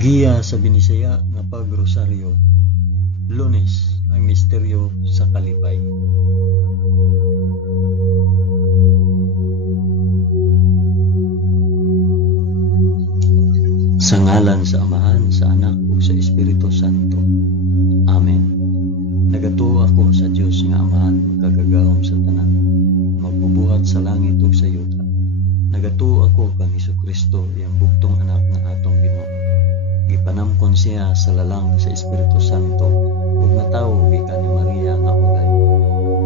Agiya sa binisaya nga pagrosaryo. Lunes, ang misteryo sa kalipay. Sa ngalan sa Amahan, sa Anak, ug sa Espiritu Santo. Amen. Nagatuo ako sa Dios nga Amahan, magkagagahom sa tanan, magbubuhat sa langit ug sa yuta. Nagatuo ako kang Hesukristo, iyang bugtong anak nga atong Ginoo. Gipanamkon siya sa lalang sa Espiritu Santo, ug natawo gikan ni Maria nga ulay.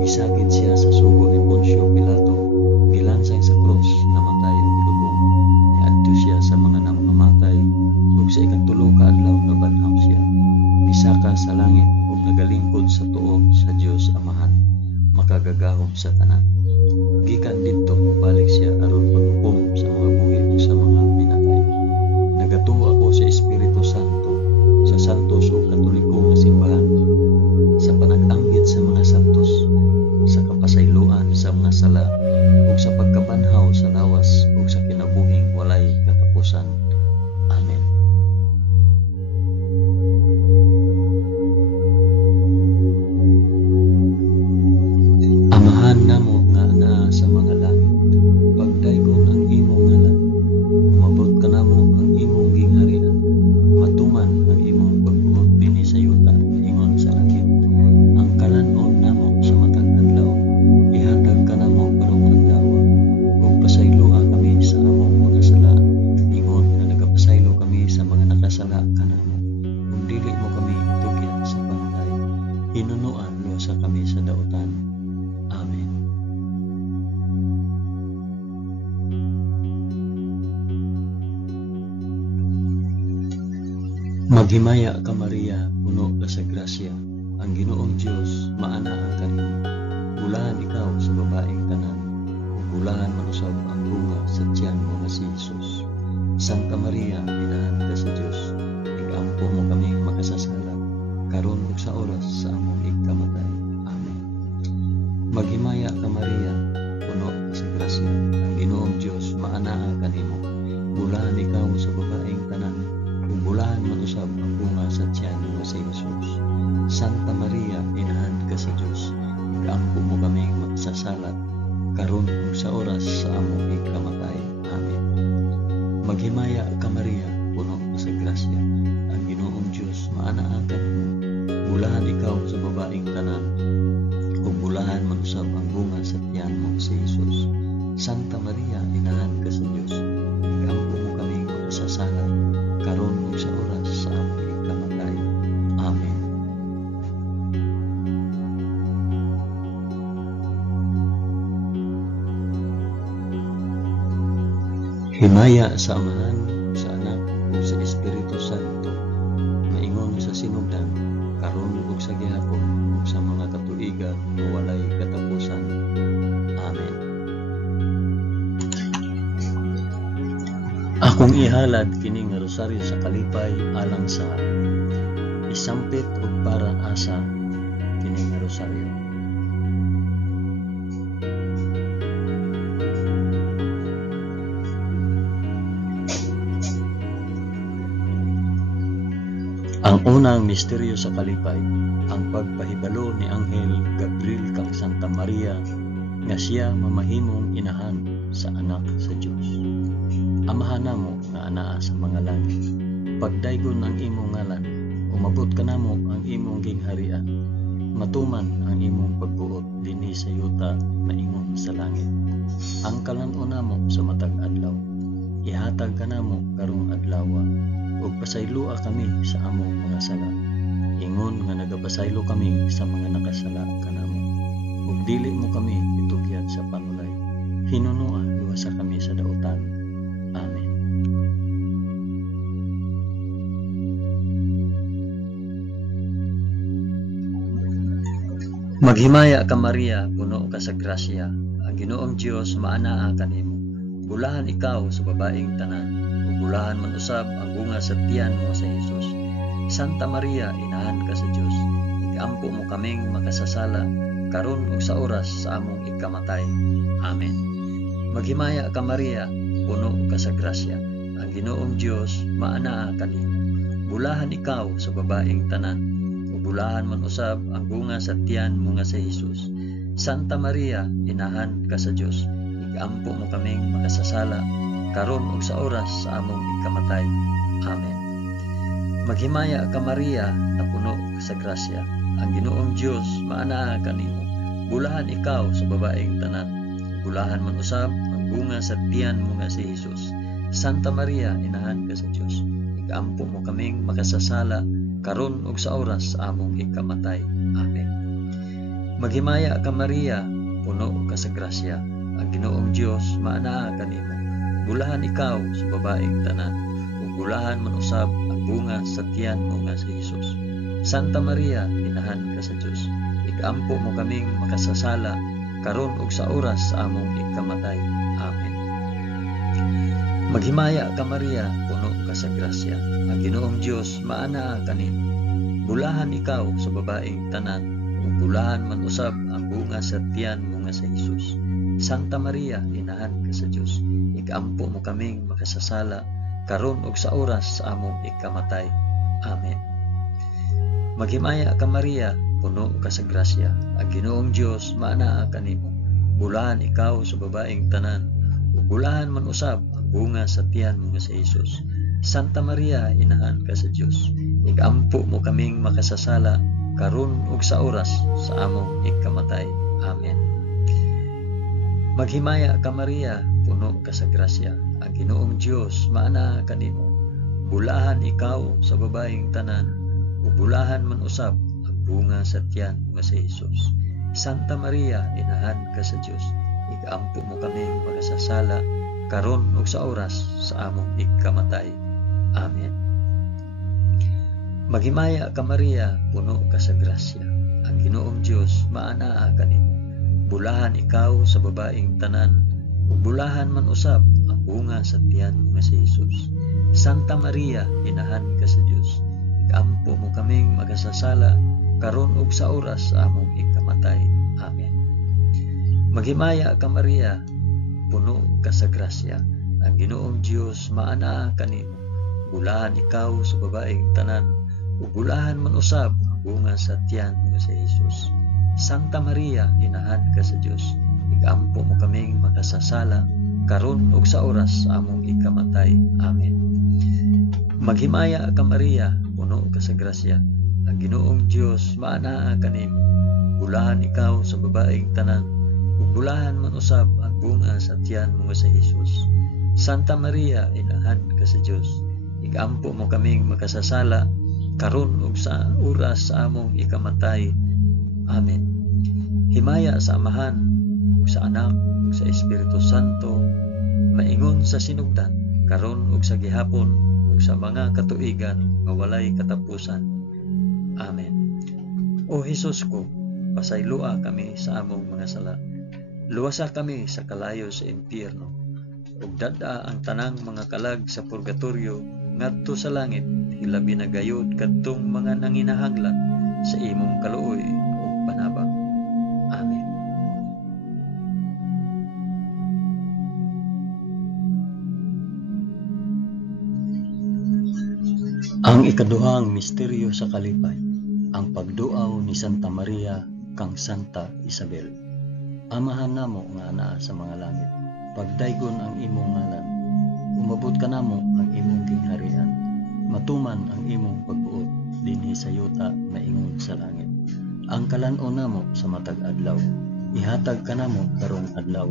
Gisakit siya sa sugo ni Poncio Pilato, gilansay sa krus, namatay ug lubong. Niadto siya sa mga namamatay, ug sa ikatulo ka adlaw nabanhaw siya. Misaka sa langit ug nagalingkod sa tuo sa Dios Amahan, makagagahom sa tanan. Gikan didto balik siya aron maghukom sa mga buhi ug sa mga pinatay. Nagatuo ako sa Espiritu Santo, sa santos ug katoliko nga simbahan, sa panag-anggit sa mga santos, sa kapasayloan sa mga sala, ug sa pagkabanhaw sa lawas ug sa kinabuhing walay katapusan. Amen. Amahan namo nga naa sa mga langit, pagdaygon ang imong ngalan, umabot ka namo ang imong gingharian, matuman ang imong pagbuot dinhi sa yuta, ingon sa langit. Ang kalanon namo sa matag adlaw, ihatag ka namo karong adlaw, ug pasayloa kami sa among mga sala, ingon nga nagapasaylo kami sa mga nakasala kanamo. Ug dili mo kami itugyan sa panulay, hinunuan lusa kami sa daotan. Amen. Maghimaya ka Maria, puno ka sa grasya, ang Ginoong Dios maanaa kanimo. Bulahan ikaw sa babaeng tanan, ug bulahan manusab ang bunga sa tiyan mo nga si Jesus. Santa Maria, inahan ka sa Dios, igampo mo kaming makasasala, karon ug sa oras sa among ikamatay. Amen. Maghimaya ka Maria, puno ka sa grasya, ang Ginoong Dios maanaa kanimo. Bulahan ikaw sa babaeng tanan, ug bulahan manusab ang bunga sa tiyan nga si Jesus. Santa Maria, inahan ka sa Dios, igampo mo kaming makasasala, karon ug sa oras sa among ikamatay. Amen. Maghimaya ka Maria, puno ka sa grasya, ang Ginoong Dios maanaa kanimo. Bulahan ikaw sa babaeng tanan, ug bulahan manusab ang bunga sa tiyan mo si Jesus. Santa Maria, inahan ka sa Dios, igampo mo kaming makasasala, karon ug sa oras sa among ikamatay. Amen. Himaya sa Amahan, sa Anak, ug sa Espiritu Santo, maingon sa sinugdan, karon ug sa gihapon, ug sa mga katuigan nga walay katapusan. Amen. Akong ihalad kini nga rosaryo sa kalipay alang sa isampit ug para asa kini nga rosaryo. Ang unang misteryo sa kalipay, ang pagpahibalo ni Anghel Gabriel kang Santa Maria nga siya mamahimong inahan sa anak sa Dios. Amahan namo nga anaa sa mga langit, pagdaygon ang imong ngalan, umabot ka namo ang imong gingharian, matuman ang imong pagbuot dinhi sa yuta na ingon sa langit. Ang kalanon namo sa matag adlaw, ihatag ka namo karong adlaw, ug pasayloa kami sa among mga sala, ingon nga nagapasaylo kami sa mga nakasala kanamo. Ug dili mo kami itugyan sa panulay, hinunua luwasa kami sa daotan. Amen. Maghimaya ka Maria, puno ka sa grasya, ang Ginoong Dios maanaa kanimo. Bulahan ikaw sa babaeng tanan, ug bulahan man usab ang bunga sa tiyan mo sa Jesus. Santa Maria, inahan ka sa Dios, igampo mo kaming makasasala, karon ug sa oras sa among ikamatay. Amen. Maghimaya ka Maria, puno ka sa grasya, ang Ginoong Dios maanaa kanimo. Bulahan ikaw sa babaeng tanan, ug bulahan man usab ang bunga sa tiyan mo nga si Hesus. Santa Maria, inahan ka sa Dios, igampo mo kaming makasasala, karon ug sa oras sa among ikamatay. Amen. Maghimaya ka Maria, na puno ka sa grasya. Ang Ginoong Dios maanaa kanimo. Bulahan ikaw sa babaeng tanan, bulahan man usab ang bunga sa tiyan mo nga si Hesus. Santa Maria, inahan ka sa Dios, igampo mo kaming makasasala, karon ug sa oras sa among ikamatay. Amen. Maghimaya ka Maria, puno ka sa grasya. Ang Ginoong Dios maanaa kanimo. Bulahan ikaw sa babaeng tanan, ug bulahan man usab ang bunga sa tiyan mo nga si Hesus. Santa Maria, inahan ka sa Dios, igampo mo kaming makasasala, karon ug sa oras sa among ikamatay. Amen. Maghimaya ka Maria, puno ka sa grasya. Ang Ginoong Dios maanaa kanimo. Bulahan ikaw sa babaeng tanan, ug bulahan man usab ang bunga sa tiyan mo nga si Hesus. Santa Maria, inahan ka sa Dios, igampo mo kaming makasasala, karon ug sa oras sa among ikamatay. Amen. Maghimaya ka Maria, puno ka sa grasya. Ang Ginoong Dios maanaa kanimo. Bulahan ikaw sa babaeng tanan, ug bulahan man usab ang bunga sa tiyan mo nga si Hesus. Santa Maria, inahan ka sa Dios, igampo mo kaming makasasala, karon ug sa oras sa among ikamatay. Amen. Maghimaya ka Maria, puno ka sa grasya. Ang Ginoong Dios maanaa kanimo. Bulahan ikaw sa babaeng tanan, ug bulahan man usab ang bunga sa tiyan nga si Hesus. Santa Maria, inahan ka sa Dios, igampo mo kaming makasasala, karon ug sa oras sa among ikamatay. Amen. Maghimaya ka Maria, puno ka sa grasya. Ang Ginoong Dios maanaa kanimo. Bulahan ikaw sa babaeng tanan, ug bulahan man usab ang bunga sa tiyan nga si Hesus. Santa Maria, inahan ka sa Dios, igampo mo kaming magasasala, karon ug sa oras sa among ikamatay. Amen. Maghimaya ka Maria, puno ka sa grasya. Ang Ginoong Dios maanaa kanimo. Bulahan ikaw sa babaeng tanan, ug bulahan man usab ang bunga sa tiyan nga si Hesus. Santa Maria, inahan ka sa Dios, igampo mo kaming makasasala, karon ug sa oras sa among ikamatay. Amen. Maghimaya ka Maria, puno ka sa grasya. Ang Ginoong Dios maanaa kanimo. Bulahan ikaw sa babaeng tanan, ug bulahan man usab ang bunga sa tiyan mo nga si Hesus. Santa Maria, inahan ka sa Dios, igampo mo kaming makasasala, karon ug sa oras sa among ikamatay. Amen. Himaya sa Amahan, ug sa Anak, ug sa Espiritu Santo, maingon sa sinugdan, karon ug sa gihapon, ug sa mga katuigan nga walay katapusan. Amen. O Hesus ko, pasaylua kami sa among mga sala. Luwasa kami sa kalayo sa impyerno, ug dada ang tanang mga kalag sa purgatorio ngadto sa langit, hilabi na gayud kadtong mga nanginahanglan sa imong kaluoy ug panabang. Amen. Ang ikaduhang misteryo sa kalipay, ang pagduaw ni Santa Maria kang Santa Isabel. Amahan namo nga anaa sa mga langit, pagdaygon ang imong ngalan, umabot ka namo ang imong gingharian, matuman ang imong pagbuot dinhi sa yuta na ingon sa langit. Ang kalan-on namo sa matag adlaw, ihatag ka namo karong adlaw,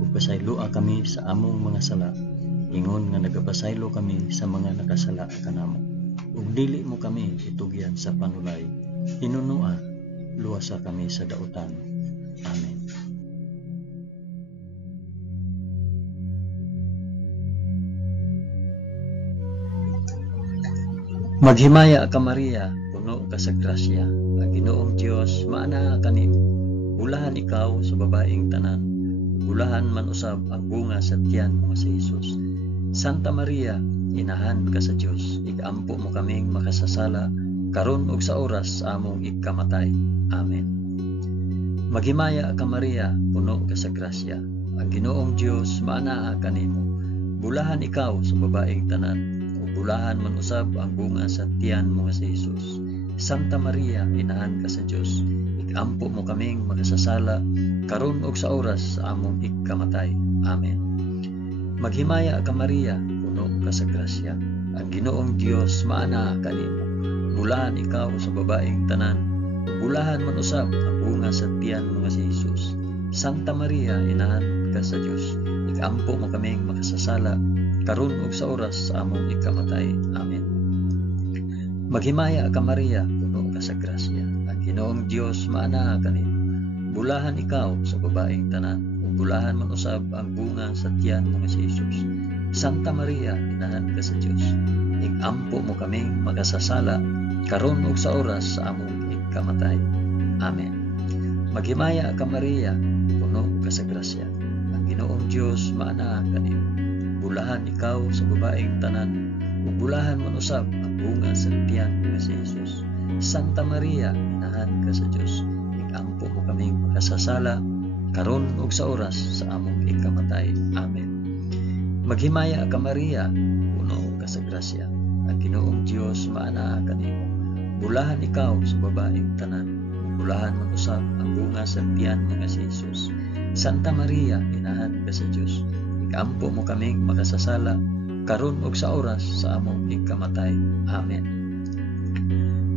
ug pasaylua kami sa among mga sala, ingon nga nagapasaylo kami sa mga nakasala kanamo. Ug dili mo kami itugyan sa panulay, hinunua, luwasa kami sa dautan. Amen. Maghimaya ka Maria, puno ka sa grasya. Ang Ginoong Dios maanaa kanimo. Bulahan ikaw sa babaeng tanan, bulahan man usab ang bunga sa tiyan mo si Hesus. Santa Maria, inahan ka sa Dios, igampo mo kaming makasasala, karon ug sa oras sa among ikamatay. Amen. Maghimaya ka Maria, puno ka sa grasya. Ang Ginoong Dios maanaa kanimo. Bulahan ikaw sa babaeng tanan, ug bulahan man usab ang bunga sa tiyan mo nga si Jesus. Santa Maria, inahan ka sa Dios, ikampo mo kaming makasasala karon ug sa oras sa among ikamatay. Amen. Maghimaya ka Maria, puno ka sa grasya, ang Ginoong Dios maana kanimo. Bulahan ikaw sa babaeng tanan, bulahan man usab ang bunga sa tiyan mo nga si Jesus. Santa Maria, inahan ka sa Dios, ikampo mo kaming makasasala karon ug sa oras sa among ikamatay. Amen. Maghimaya ka Maria, puno ka sa grasya, ang Ginoong Dios maana kanimo. Bulahan ikaw sa babaeng tanan, ug bulahan man usab ang bunga sa tiyan mo nga si Jesus. Santa Maria, inahan ka sa Dios, ikampo mo kaming makasasala karon ug sa oras sa among ikamatay. Amen. Maghimaya ka Maria, puno ka sa grasya, ang Ginoong Dios maana kanimo. Bulahan ikaw sa babaeng tanan, ug bulahan man usab ang bunga sa tiyan nga si Jesus. Santa Maria, inahan ka sa Dios, ikampo mo kaming makasasala karon ug sa oras sa among ikamatay. Amen. Maghimaya ka Maria, puno ka sa grasya, ang Ginoong Dios maana kanimo. Bulahan ikaw sa babaeng tanan, bulahan man usab ang bunga sa tiyan mo nga si Jesus. Santa Maria, inahan ka sa Dios, ikampo mo kaming makasasala karon ug sa oras sa among ikamatay. Amen.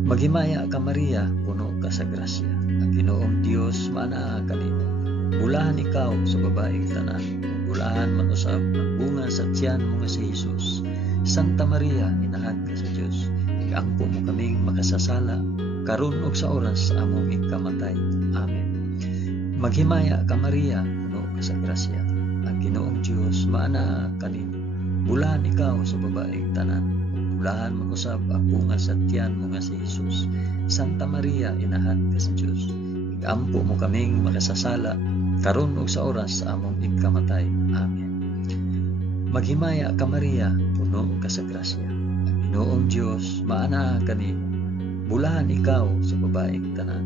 Maghimaya ka Maria, puno ka sa grasya, ang Ginoong Dios maana kanimo. Bulahan ikaw sa babaeng tanan, bulahan man usab ang bunga sa tiyan mo nga si Jesus. Santa Maria, inahan ka sa Dios, ikampo mo kaming makasasala karon ug sa oras sa among ikamatay. Amen. Maghimaya ka Maria, puno ka sa grasya, ang Ginoong Dios maana kanimo. Bulahan ikaw sa babaeng tanan, bulahan man usab ang bunga sa tiyan mo nga si Jesus. Santa Maria, inahan ka sa Dios, ikampo mo kaming makasasala karon ug sa oras sa among ikamatay. Amen. Maghimaya ka Maria, puno ka sa grasya, ang Ginoong Dios maana kanimo. Bulahan ikaw sa babaeng tanan,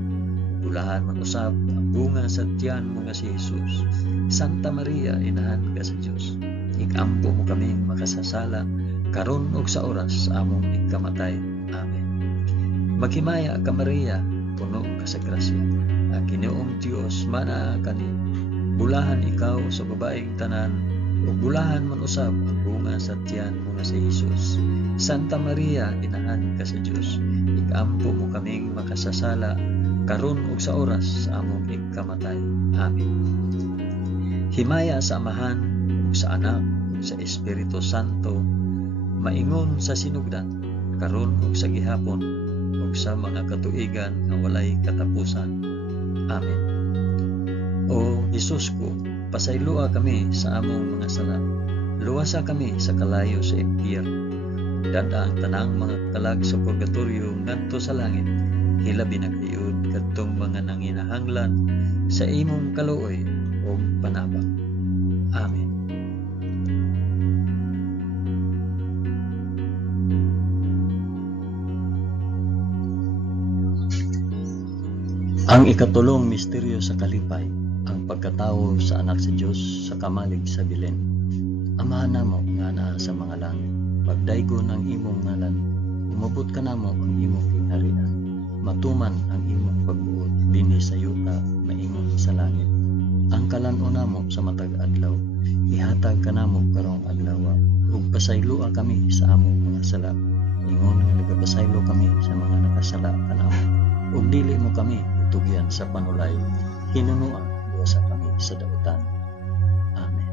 bulahan man usab ang bunga sa tiyan mo nga si Jesus. Santa Maria, inahan ka sa Dios, ikampo mo kaming makasasala karon ug sa oras sa among ikamatay. Amen. Maghimaya ka Maria, puno ka sa grasya, ang Ginoong Dios maana kanimo. Bulahan ikaw sa babaeng tanan, ug bulahan man usab ang bunga sa tiyan mo nga si Jesus. Santa Maria, inahan ka sa Dios, ikampo mo kaming makasasala karon ug sa oras sa among ikamatay. Amen. Himaya sa Amahan ug sa Anak ug sa Espiritu Santo, maingon sa sinugdan karon ug sa gihapon ug sa mga katuigan nga walay katapusan. Amen. O Jesus ko, pasayloa kami sa among mga sala, luwasa kami sa kalayo sa impyerno, dada ang tanang mga kalag sa purgatorio ngadto sa langit, hilabi na kayod kadtong mga nanginahanglan sa imong kaluoy o panabang. Amen. Ang ikatulong misteryo sa kalipay, ang pagkatawo sa anak sa Dios sa kamalig sa Belen. Amahan namo nga naa sa mga langit, pagdaygon ang imong ngalan, umabot ka namo ang imong kingharian, matuman ang imong pagbuot dinhi sa yuta maingon sa langit. Ang kalan-o namo sa matag adlaw, ihatag ka namo karong adlaw, ug pasayloa kami sa among mga sala, ingon nga nagapasaylo kami sa mga nakasala kanamo, ug dili mo kami tugyan sa panulay, hinunuan sa kami sa dautan. Amen.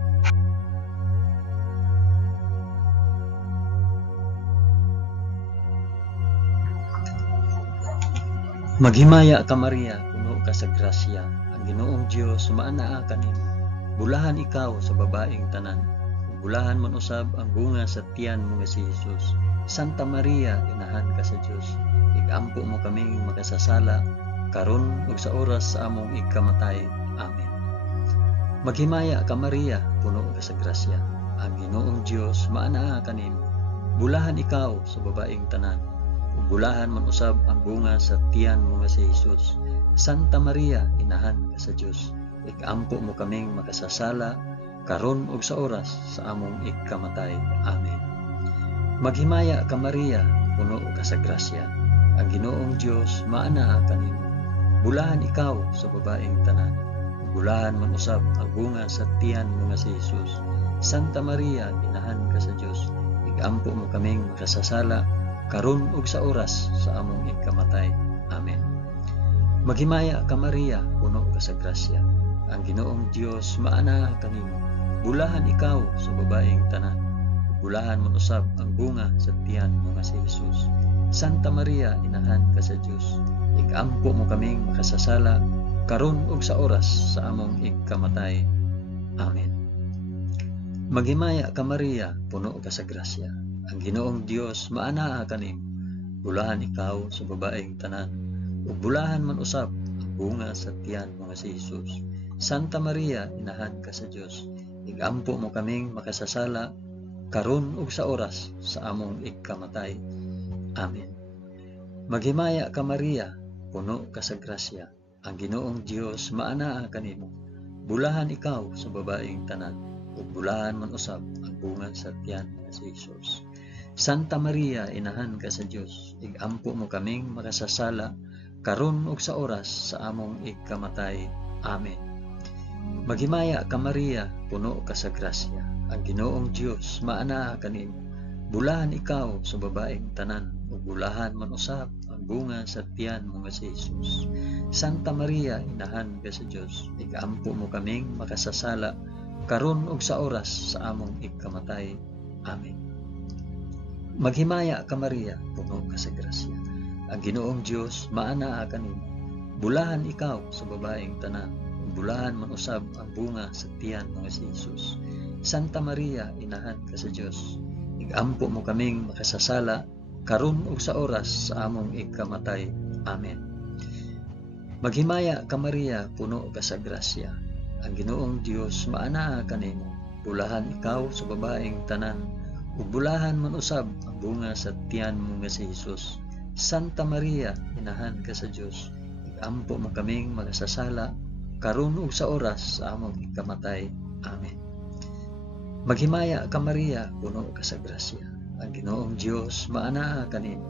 Maghimaya ka Maria, puno ka sa grasya, ang Ginoong Dios maanaa kanimo. Bulahan ikaw sa babaeng tanan, bulahan man usab ang bunga sa tiyan mo nga si Jesus. Santa Maria, inahan ka sa Dios, ikampo mo kaming makasasala karon ug sa oras sa among ikamatay. Amen. Maghimaya ka Maria, puno ka sa grasya, ang Ginoong Dios maanaa kanimo. Bulahan ikaw sa babaeng tanan, ug bulahan man usab ang bunga sa tiyan mo nga si Jesus. Santa Maria, inahan ka sa Dios, ikampo mo kaming makasasala karon ug sa oras sa among ikamatay. Amen. Maghimaya ka Maria, puno ka sa grasya. Ang Ginoong Dios maanaa kanimo. Bulahan ikaw sa babaeng tanan. Bulahan man usab ang bunga sa tiyan mo nga si Jesus. Santa Maria, inahan ka sa Dios. Igampo mo kaming makasasala karon ug sa oras sa among ikamatay. Amen. Maghimaya ka Maria, puno ka sa grasya. Ang Ginoong Dios maanaa kanimo. Bulahan ikaw sa babaeng tanan. Bulahan man usab ang bunga sa tiyan mo nga si Jesus. Santa Maria, inahan ka sa Dios. Igampo mo kaming makasasala karon ug sa oras sa among ikamatay. Amen. Maghimaya ka Maria, puno ka sa grasya. Ang Ginoong Dios maanaa kanimo. Bulahan ikaw sa babaeng tanan. Ug bulahan man usab ang bunga sa tiyan mo nga si Jesus. Santa Maria, inahan ka sa Dios. Igampo mo kaming makasasala karon ug sa oras sa among ikamatay. Amen. Maghimaya ka Maria, puno ka sa grasya. Ang Ginoong Dios maanaa kanimo. Bulahan ikaw sa babaeng tanan. Ug bulahan man usab ang bunga sa tiyan nga si Jesus. Santa Maria, inahan ka sa Dios. Igampo mo kaming makasasala karon ug sa oras sa among ikamatay. Amen. Maghimaya ka Maria, puno ka sa grasya. Ang Ginoong Dios maanaa kanimo. Bulahan ikaw sa babaeng tanan. Ug bulahan man usab ang bunga sa tiyan mo nga si Jesus. Santa Maria, inahan ka sa Dios. Igampo mo kaming makasasala karon ug sa oras sa among ikamatay. Amen. Maghimaya ka Maria, puno ka sa grasya. Ang Ginoong Dios maanaa kanimo. Bulahan ikaw sa babaeng tanan. Ug bulahan man usab ang bunga sa tiyan mo nga si Jesus. Santa Maria, inahan ka sa Dios. Igampo mo kaming makasasala karon ug sa oras sa among ikamatay. Amen. Maghimaya ka Maria, puno ka sa grasya. Ang Ginoong Dios maanaa kanimo. Bulahan ikaw sa babaeng tanan. Ug bulahan man usab ang bunga sa tiyan mo nga si Jesus. Santa Maria, inahan ka sa Dios. Igampo mo kaming makasasala karon ug sa oras sa among ikamatay. Amen. Maghimaya ka Maria, puno ka sa grasya. Ang Ginoong Dios maanaa kanimo.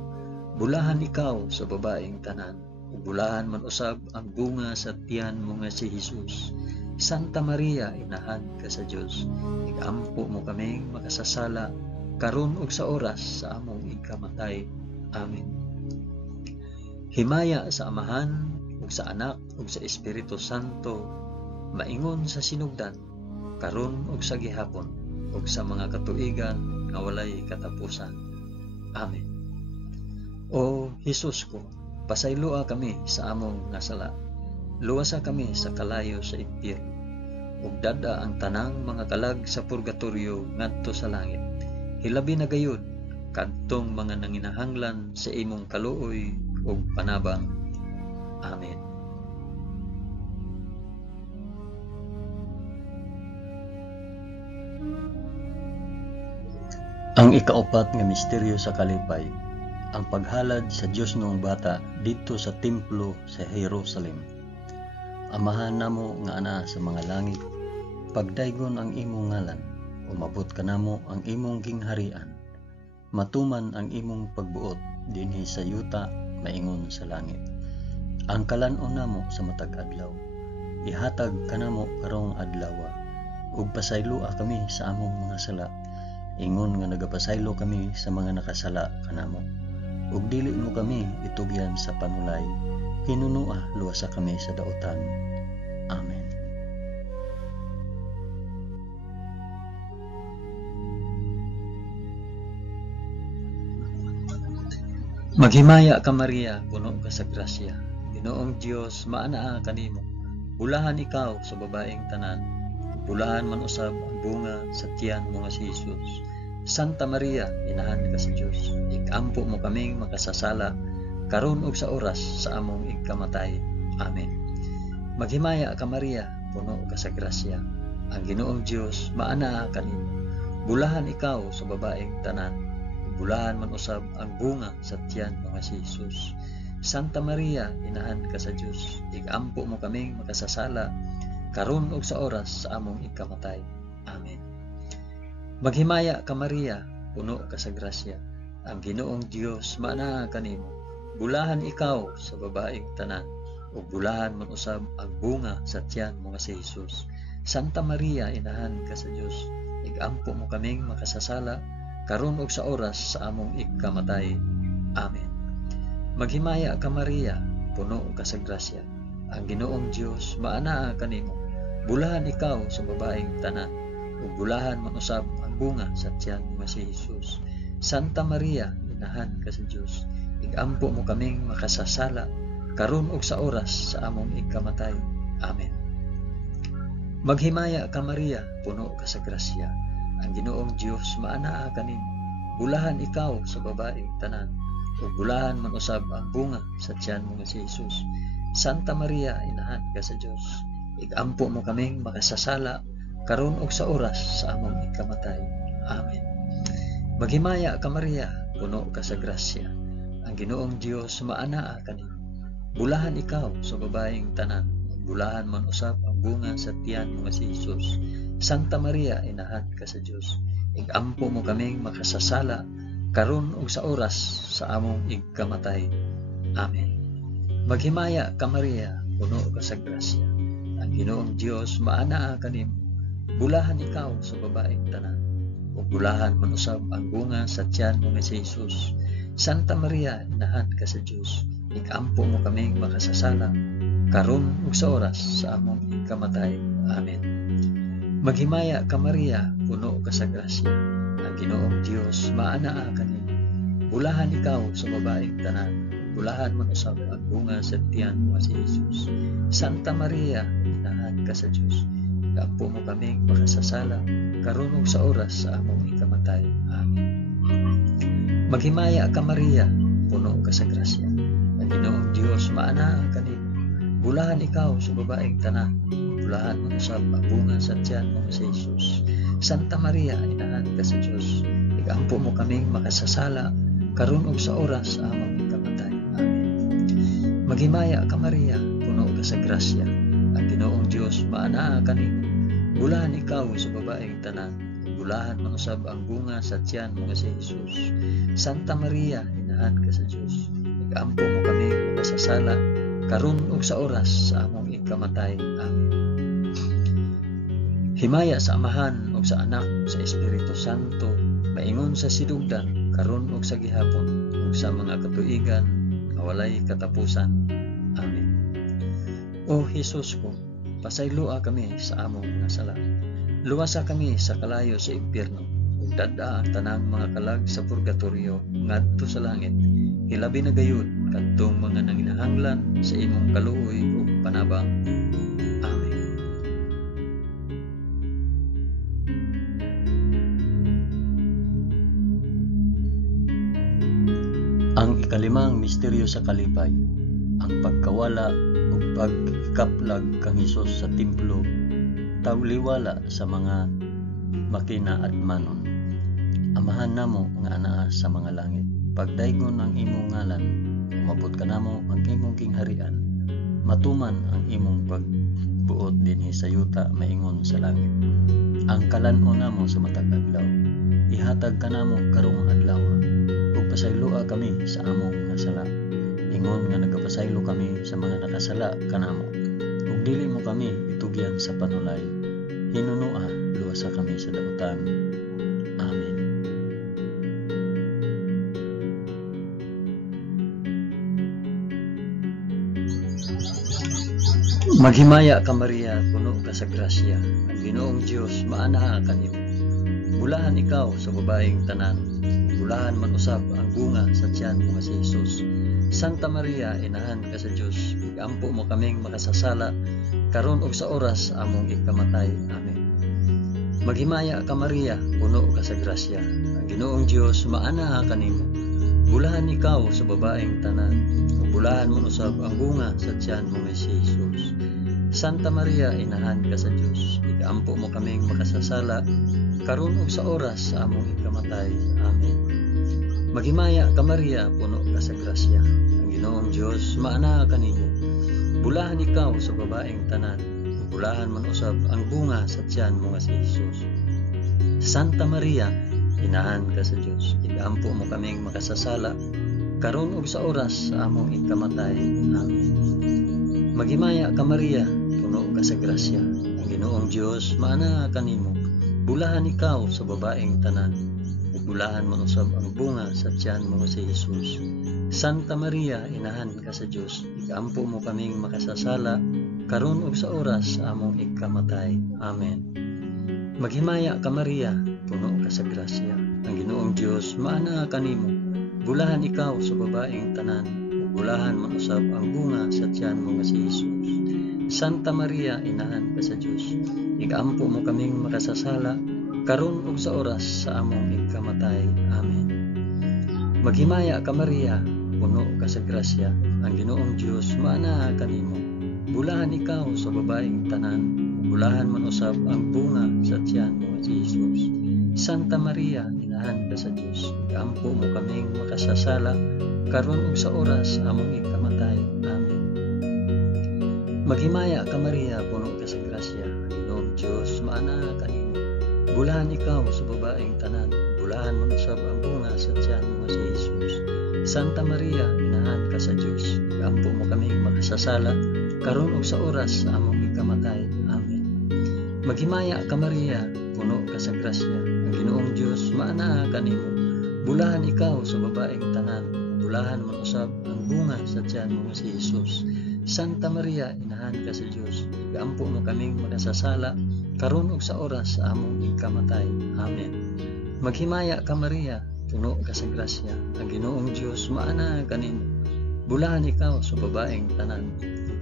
Bulahan ikaw sa babaeng tanan. Ug bulahan man usab ang bunga sa tiyan mo nga si Jesus. Santa Maria, inahan ka sa Dios. Igampo mo kaming makasasala karon ug sa oras sa among ikamatay. Amen. Himaya sa Amahan ug sa Anak ug sa Espiritu Santo, maingon sa sinugdan, karon ug sa gihapon, ug sa mga katuigan nga walay katapusan. Amen. O Jesus ko, pasayloa kami sa among nasala. Luwasa kami sa kalayo sa impyerno. Ug dada ang tanang mga kalag sa purgatorio ngadto sa langit. Hilabi na gayud kadtong mga nanginahanglan sa imong kaluoy ug panabang. Amen. Ang ikaapat nga misteryo sa kalipay, ang paghalad sa Dios noong bata didto sa templo sa Jerusalem. Amahan namo nga ana sa mga langit, pagdaygon ang imong ngalan, umabot kanamo ang imong gingharian. Matuman ang imong pagbuot dinhi sa yuta maingon sa langit. Ang kalan-on namo sa matag adlaw, ihatag kanamo karong adlawa, ug pasayloa kami sa among mga sala. Ingon nga nagapasaylo kami sa mga nakasala kanamo. Ug dili mo kami itugyan sa panulay, hinunua luwasa kami sa daotan. Amen. Maghimaya ka Maria, puno ka sa grasya. Ginoong Dios maanaa kanimo. Bulahan ikaw sa babaeng tanan. Bulahan man usab ang bunga sa tiyan mo nga si Jesus. Santa Maria, inahan ka sa Dios. Igampo mo kaming makasasala karon ug sa oras sa among ikamatay. Amen. Maghimaya ka Maria, puno ka sa grasya. Ang Ginoong Dios maanaa kanimo. Bulahan ikaw sa babaeng tanan. Bulahan man usab ang bunga sa tiyan mo nga si Jesus. Santa Maria, inahan ka sa Dios. Igampo mo kaming makasasala karon ug sa oras sa among ikamatay. Amen. Maghimaya ka Maria, puno ka sa grasya. Ang Ginoong Dios maanaa kanimo. Bulahan ikaw sa babaeng tanan, ug bulahan man usab ang bunga sa tiyan mo nga si Jesus. Santa Maria, inahan ka sa Dios, igampo mo kaming makasasala karon ug sa oras sa among ikamatay. Amen. Maghimaya ka Maria, puno ka sa grasya. Ang Ginoong Dios maanaa kanimo. Bulahan ikaw sa babaeng tanan, ug bulahan man usab ang bunga sa tiyan mo nga si Jesus. Santa Maria, inahan ka sa Dios, igampo mo kaming makasasala karon ug sa oras sa among ikamatay. Amen. Maghimaya ka Maria, puno ka sa grasya. Ang Ginoong Dios maanaa kanimo. Bulahan ikaw sa babaeng tanan, ug bulahan man usab ang bunga sa tiyan mo nga si Jesus. Santa Maria, inahan ka sa Dios, igampo mo kaming makasasala karon ug sa oras sa among ikamatay. Amen. Maghimaya ka Maria, puno ka sa grasya. Ang Ginoong Dios maanaa kanimo. Bulahan ikaw sa babaeng tanan, bulahan man usab ang bunga sa tiyan mo nga si Jesus. Santa Maria, inahan ka sa Dios, igampo mo kaming makasasala karon ug sa oras sa among ikamatay. Amen. Maghimaya ka Maria, puno ka sa grasya. Ang Ginoong Dios maanaa kanimo. Bulahan ikaw sa babaeng tanan, ug bulahan man usab ang bunga sa tiyan mo nga si Jesus. Santa Maria, inahan ka sa Dios, igampo mo kaming makasasala karon ug sa oras sa among ikamatay. Amen. Maghimaya ka Maria, puno ka sa grasya. Ang Ginoong Dios maanaa kanimo. Bulahan ikaw sa babaeng tanan, bulahan man usab ang bunga sa tiyan mo nga si Jesus. Santa Maria, inahan ka sa Dios, igampo mo kaming makasasala karon ug sa oras sa among ikamatay. Amen. Maghimaya ka Maria, puno ka sa grasya. Ang Ginoong Dios maanaa kanimo. Bulahan ikaw sa babaeng tanan, bulahan man usab ang bunga sa tiyan mo si Jesus. Santa Maria, inahan ka sa Dios, igampo mo kaming makasasala karon ug sa oras sa among ikamatay. Amen. Maghimaya ka Maria, puno ka sa grasya. Ang Ginoong Dios maanaa kanimo. Bulahan ikaw sa babaeng tanan, bulahan man usab ang bunga sa tiyan mo nga si Jesus. Santa Maria, inahan ka sa Dios, igampo mo kami makasasala karon ug sa oras sa among ikamatay. Amen. Himaya sa Amahan ug sa Anak ug sa Espiritu Santo, maingon sa sidugdan karon ug sa gihapon ug sa mga katuigan nga walay katapusan. Amen. O Jesus ko, pasayloa kami sa among mga sala. Luwasa kami sa kalayo sa impyerno, ug dad-a ang tanang mga kalag sa purgatorio ngadto sa langit. Hilabi na gayud kadtong mga nanginahanglan sa imong kaluoy ug panabang. Amen. Ang ikalimang misteryo sa kalipay, ang pagkawala ug pagkaplag kang Hesus sa templo, tawliwala sa mga makina at manon. Amahan namo nga anaa sa mga langit, pagdaygon ang imong ngalan, umabot ka namo ang imong kingharian, matuman ang imong pagbuot dinhi sa yuta maingon sa langit. Ang kalan-on namo sa matag adlaw, ihatag ka namo karong adlaw, ug pasayloa kami sa among mga sala, ingon nga nagapasaylo kami sa mga nakasala kanamo, ug dili mo kami itugyan sa panulay, hinunua luwasa kami sa dautan. Amen. Maghimaya ka Maria, puno ka sa grasya. Ang Ginoong Dios maanaa kanimo. Bulahan ikaw sa babaeng tanan, bulahan man usab ang bunga sa tiyan mo nga si Jesus. Santa Maria, inahan ka sa Dios, igampo mo kaming makasasala karon ug sa oras among ikamatay. Amen. Maghimaya ka Maria, puno ka sa grasya. Ang Ginoong Dios maanaa kanimo. Bulahan ikaw sa babaeng tanan, ug bulahan man usab ang bunga sa tiyan mo nga si Jesus. Santa Maria, inahan ka sa Dios, igampo mo kaming makasasala karon ug sa oras sa among ikamatay. Amen. Maghimaya ka Maria, puno ka sa grasya. Ang Ginoong Dios maanaa kanimo. Bulahan ikaw sa babaeng tanan, bulahan man usab ang bunga sa tiyan mo nga si Jesus. Santa Maria, inahan ka sa Dios. Igampo mo kaming makasasala karon ug sa oras sa among ikamatay. Amen. Maghimaya ka Maria, puno ka sa grasya. Ang Ginoong Dios maana kanimo. Bulahan ikaw sa babaeng tanan. Bulahan mo usab ang bunga sa tiyan mo si Jesus. Santa Maria, inahan ka sa Dios. Igampo mo kaming makasasala karon ug sa oras sa among ikamatay. Amen. Maghimaya ka Maria, puno ka sa grasya. Ang Ginoong Dios maana kanimo. Bulahan ikaw sa babaeng tanan. Bulahan man usab ang bunga sa tiyan mo nga si Jesus. Santa Maria, inahan ka sa Dios. Igampo mo kaming makasasala karon ug sa oras sa among ikamatay. Amen. Maghimaya ka Maria, puno ka sa grasya. Ang Ginoong Dios maana kanimo. Bulahan ikaw sa babaeng tanan. Bulahan man usab ang bunga sa tiyan mo nga si Jesus. Santa Maria, inahan ka sa Dios. Igampo mo kaming makasasala karon ug sa oras sa among ikamatay. Amen. Maghimaya ka Maria, puno ka sa grasya. Ang Ginoong Dios maana kanimo. Bulahan ikaw sa babaeng tanan. Bulahan man usab ang bunga sa tiyan mo si Jesus. Santa Maria, inahan ka sa Dios. Igampo mo kaming makasasala karon ug sa oras sa among ikamatay. Amen. Maghimaya ka Maria, puno ka sa grasya. Ang Ginoong Dios maana kanimo. Bulahan ikaw sa babaeng tanan. Bulahan man usab ang bunga sa tiyan mo si Jesus. Santa Maria, inahan ka sa Dios. Igampo mo kaming makasasala karon ug sa oras sa among ikamatay. Amen. Maghimaya ka Maria, puno ka sa grasya. Ang Ginoong Dios maana kanimo. Bulahan ikaw sa babaeng tanan.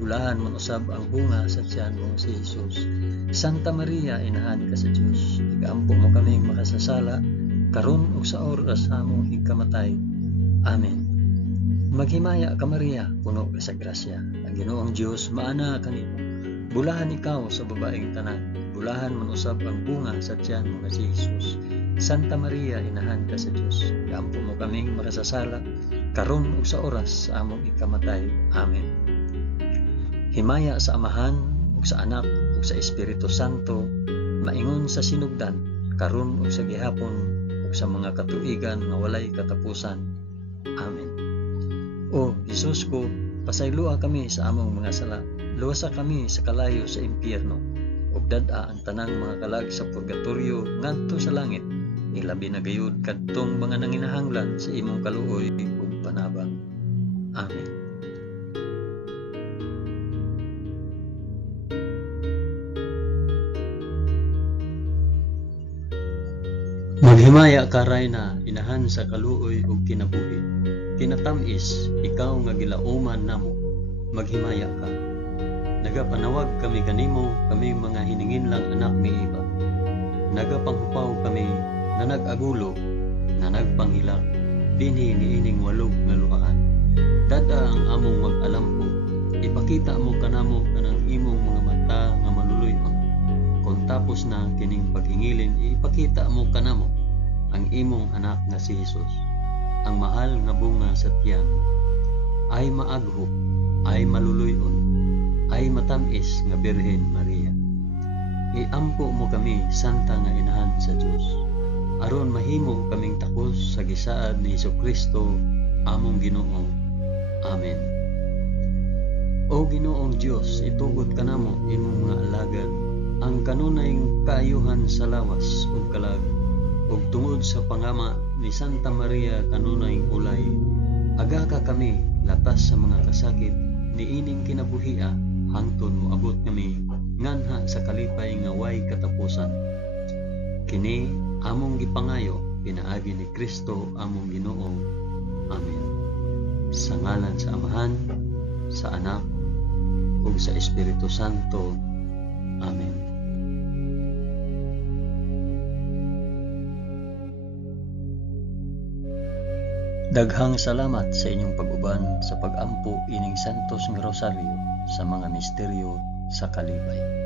Bulahan man usab ang bunga sa tiyan mo si Jesus. Santa Maria, inahan ka sa Dios. Igampo mo kaming makasasala karon ug sa oras sa among ikamatay. Amen. Maghimaya ka Maria, puno ka sa grasya. Ang Ginoong Dios maana kanimo. Bulahan ikaw sa babaeng tanan. Bulahan man usab ang bunga sa tiyan mo nga si Jesus. Santa Maria, inahan ka sa Dios. Igampo mo kaming makasasala karon ug sa oras sa among ikamatay. Amen. Himaya sa Amahan ug sa Anak ug sa Espiritu Santo, maingon sa sinugdan karon ug sa gihapon ug sa mga katuigan nga walay katapusan. Amen. O Jesus ko, pasaylua kami sa among mga sala. Luwasa kami sa kalayo sa impyerno. Ug dad-a ang tanang mga kalag sa purgatorio ngadto sa langit. Ilabi na gayud kadtong mga nanginahanglan sa imong kaluoy ug panabang. Amen. Maghimaya ka Rayna, inahan sa kaluoy ug kinabuhi. Tinatamis, ikaw nga gilauman namo. Maghimaya ka. Nagapanawag kami kanimo, kami mga hininginlang anak ni Eva. Nagapanghupaw kami na nag-agulo, na nagpanghilak, dinhi niining walog nga luhaan. Dada ang among mag-alampo, ipakita mo kanamo kanang imong mga mata nga maluluyon. Kung tapos na kining paghingilin, ipakita mo kanamo ang imong anak nga si Jesus. Ang mahal nga bunga sa tiyan, ay maaghop, ay maluluyon, ay matamis nga Birhen Maria. Iampo mo kami, Santa nga Inahan sa Dios, aron mahimo kaming takos sa gisaad ni Jesucristo, among Ginoo. Amen. O Ginoong Dios, itugot kanamo imong mga alagad ang kanunayng kaayuhan sa lawas ug kalag, ug tungod sa pangama ni Santa Maria kanunayng ulay, aga ka kami latas sa mga kasakit niining kinabuhia hangtod moabot kami nganha sa kalipay nga way katapusan. Kini among gipangayo pinaagi ni Kristo among Ginoo. Amen. Sa ngalan sa Amahan, sa Anak, ug sa Espiritu Santo. Amen. Daghang salamat sa inyong pag-uban sa pag-ampo ining Santos nga Rosario sa mga misteryo sa kalipay.